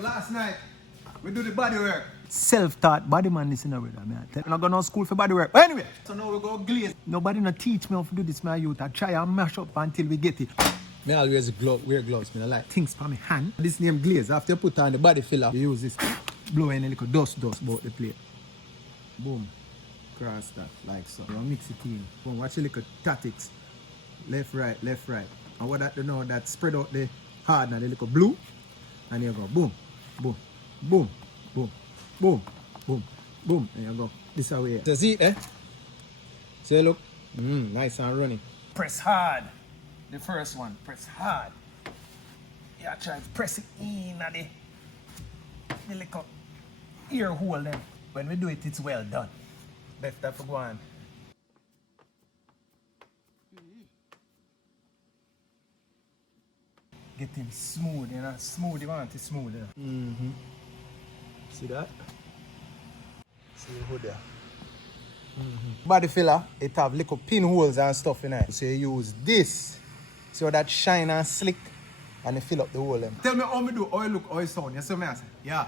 Last night, we do the body work. Self-taught body man listen to that, man. I'm not going to school for body work. But anyway, So now we go glaze. nobody not teach me how to do this, my youth. I try and mash up until we get it. Me always wear gloves, me like things for my hand. This name glaze. After you put on the body filler, you use this. Blow in a little dust about the plate. Boom. Cross that, like so. You mix it in. Boom, watch a little tactics. Left, right. And what that you know, that spread out the hard and the little blue. And you go boom, boom, boom, boom, boom, boom, boom. And you go this way. So see, See, look. Nice and running. Press hard. The first one, press hard. Yeah, try to press it in at the little ear hole then. When we do it, it's well done. Left that for go on. Get him smooth, you know. Smooth, you want it smooth, you know. See that? See the hood there. Body filler, it have little pinholes and stuff in it. So you use this. See how that shine and slick and you fill up the hole. Tell me how me do, how it look, how it sound. You see me I say? Yeah.